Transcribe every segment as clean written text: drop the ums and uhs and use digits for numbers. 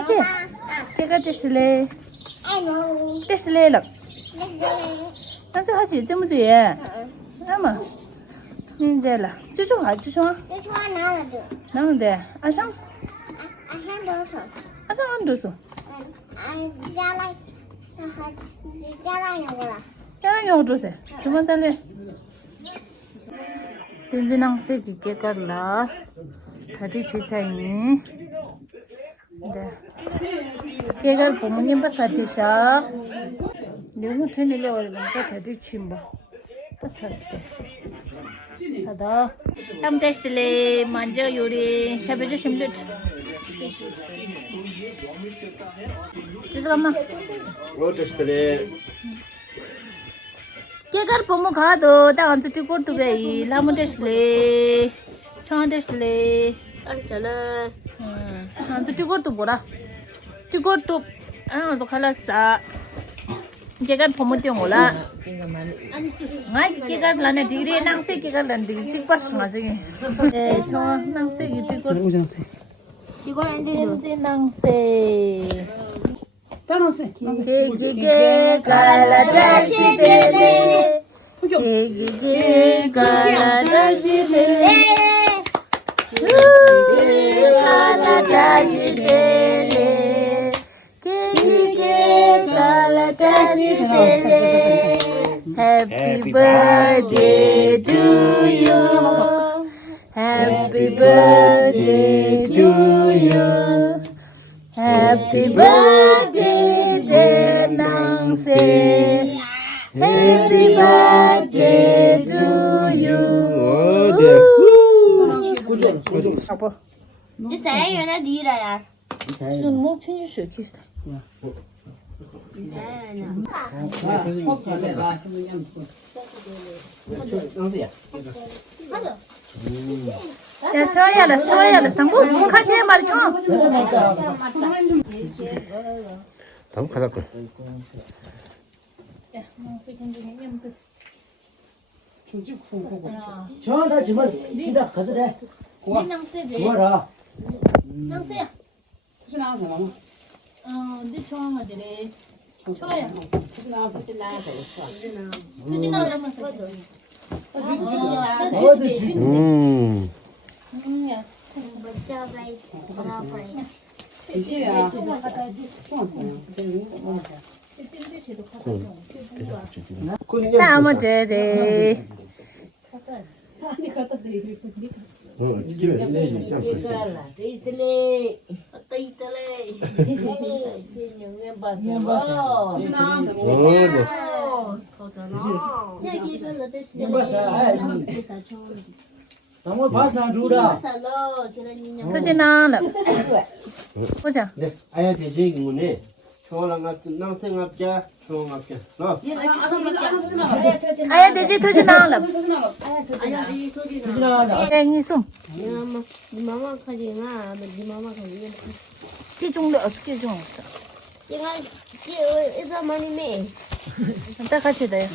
낭세. 걔가 됐을래. 됐을래 라. 낭세 하지 좀 돼. 아마. 인제라. 주중아 주중아. 나는데 아상. 아상 안 됐어. 자랑 용 주세. 주만 달래. 된지낭 세기 깨깔라. 다지 지사이니. 네. 깨갈 부모님 바사티샤. 너무 틀리려 얼마나 다지 침바. 또 쳤을 때. 사다. 탐테스틀레 만져 요리. 잡아줘 심lut. 잠깐만. 테스트레. 깨갈 부모 가도 다 안트 티고 두베이. 라문 테스틀레. 청 테스틀레. 알았잖아. 안트 티고 두 보라. 티고 두. 또 칼라사. 깨갈 부모 띵올라. ngay cái là này đi đi năng xe cái là đi chiếc bus mà chứ để cho năng xe cái 이거 안 돼. đi năng xe năng xe cái là dashi tele cái là dashi tele là dashi tele cái là dashi tele. Happy birthday to you. Happy birthday to you. Happy birthday, dear Nangse. Happy birthday to you. Apa? Chứ sẽ rồi nó đi rồi à. Sun mo chunju shokista. 야, 서야라. 상부 뭐 같이 해 말이죠. 다음 가자 걸. 야, 뭐 세컨드 냠도. 저다 집을 집에 가더래. 낭세베. 뭐라? 낭세야. 혹시 나와서 마마? 네 좋아하더래. 좋아요. 혹시 나와서 어디 야. 이시야. 다음은 제제. 집에 내지 짱. 너무 봤나 주라. 터지나라. 보자. 네, 아야 대제 기문에 초랑갑 낭생갑자 초랑갑자. 너. 아야 되지 터지나라. 아니야, 이 소리 나. 주시나. 땡이숨. 네 마마 가지마. 네 마마 가지. 끼종도 어떻게 좀 없어. 얘가 이게 이거 많이 매. 딱 같이 돼요.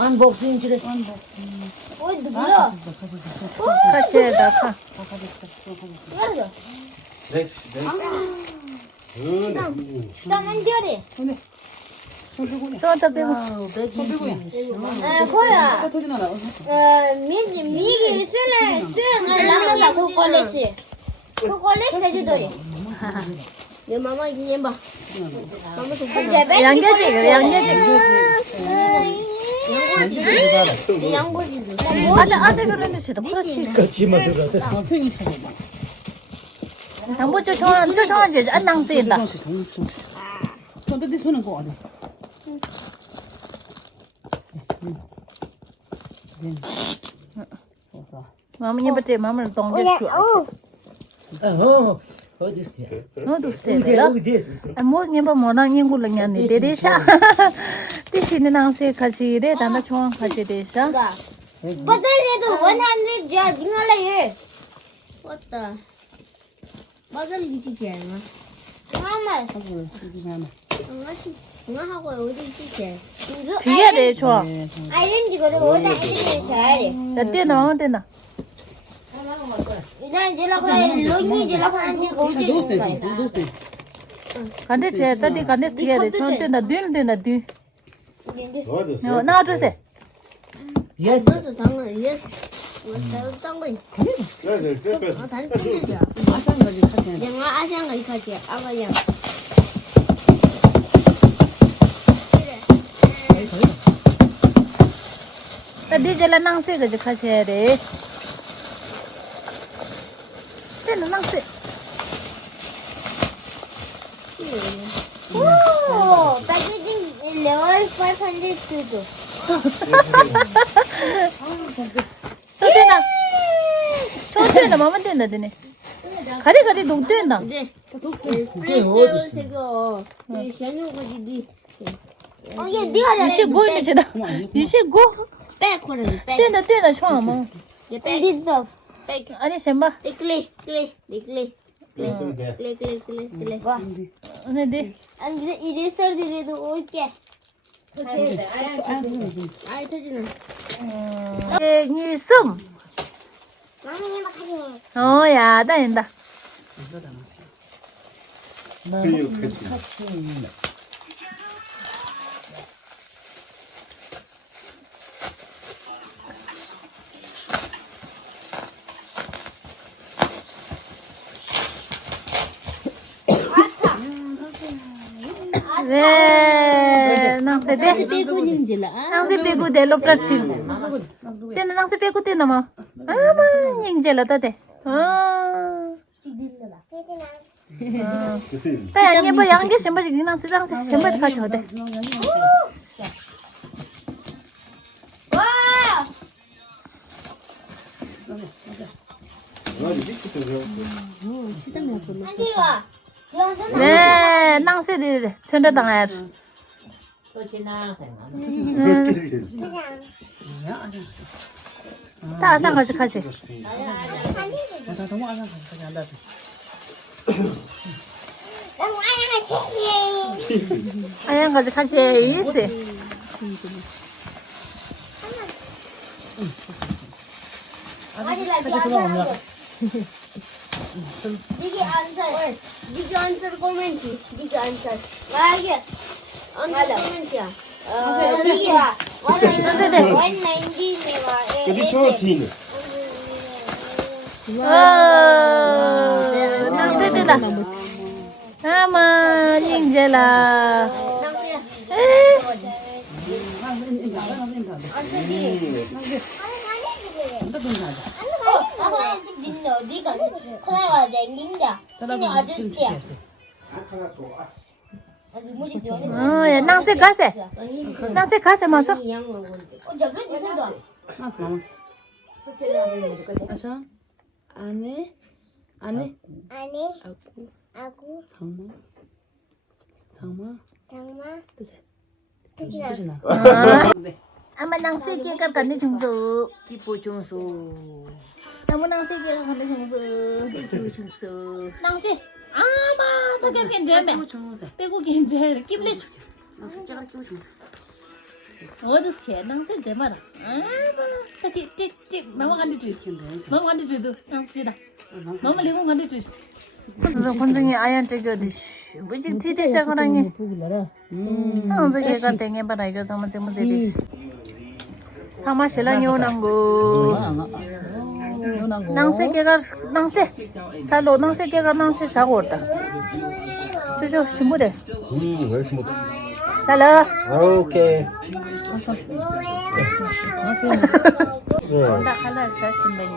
언복싱 지래. 어이 누구야? 같이 해다 파. 이거죠. 네. 나만 겨래. 또다 빼고. 거야. 터지나. 미기 쓰는 남자가 그 꼴레치. 그 꼴레치 해주더니. 내 마마 이게 봐. 마마 좀 양계지. 양고지. 아재 그런 데서도 그렇지. 같이만 들어대. 당부 저 청아지 안 낭세다. 손도 손은 거 아니야. 마음이 버때 마음을 동대 줘. 어디 있어? 너도 세다. 뭐 녀바 뭐랑 녀굴랑 냐네 데레샤. 티시는 낭세 같이 이래 단다 총 같이 데샤. 버들에도 원하는 저 닝할래. 왔다. 맞을 이지지 않아. 하마. 하고 어디 있지? 뒤에 돼 줘. 아이런지 거를 어디 있지? 잘해. 나 뛰어나 되나. 난 제일 그래 로니 제일 그런데 거기 있는 거야. 간데 제 따디 간데 스티에 저한테 나 뒤는데 뒤. 도와줬어. 나 주세. Yes. 그래서 당근 예스. 뭐 당근. 네. 단순이죠. 마찬가지 같이. 내가 아시안가 이까지 아가야. 따디 제라 낭세 그 같이 해 돼. 때는 낭세. 오, packaging level 500 tudo. 저때나 마만 된다 되네. 가리 녹된다. 네. 스프레스 세고 이 샤뉴가지 니. 이게 네가 잘해. 25인데 제다. 25. 백코는 백. 된다 좋아 뭐. 백디도 백. 아니 셈바. 클릭. 와. 근데 아니 이제 서디도 올게. 아이 저지는. 이 숨. 나는 막 하지. 야, 다닌다. 네, 낭세 돼. 낭세 빼고 델로 프락치. 때는 낭세 빼고 때는 뭐. 아마 닝젤라 돼. 다 양게 뭐 양게 셈바지 낭세 셈바지 같이 하대. 와! 안디가. 네, 낭세들 전자 당해. 다 아상 같이. 나 너무 아상 같이 한다서. 아양 같이 있지. 아니 라기 Digi answer comment. Digi answer. Lagi. Answer comment ya. Digi. 190 newa. 그게 좋지는. 낭세들다. 아마 닝젤라. Answer diri. Aku nanti dinner. Diga. Kenapa ada ninja? Ini aja 아직 무지 좋아해. 야, 낭세 가세. 낭세 가세 마서. 저번에 무슨도. 마스 마마. 아샤. 안에. 아니. 아구. 장마. 뜻에. 뜻이나. 아마 낭세 개가 간데 중소. 기포 중소. 아마 낭세 개가 간데 중소. 기포 중소. 낭세. 아마 다시 괜찮네. 빼고 괜찮아. 끼블레. 어디서 개 낭세 제마라. 아마 띠띠 마마 간데 주. 마마 간데 주도 낭세다. 마마 리고 간데 주. 군중이 아이한테 저기 뭐지 티대 시작하라니. 낭세 개가 땡해 봐라 이거 정말 되지. 타마실라 요난고. 낭세 살로 낭세 개가 낭세 사고 왔다. 저저 신부대. 왜 신부? 살로. 오케이. 나 칼라 사신다니.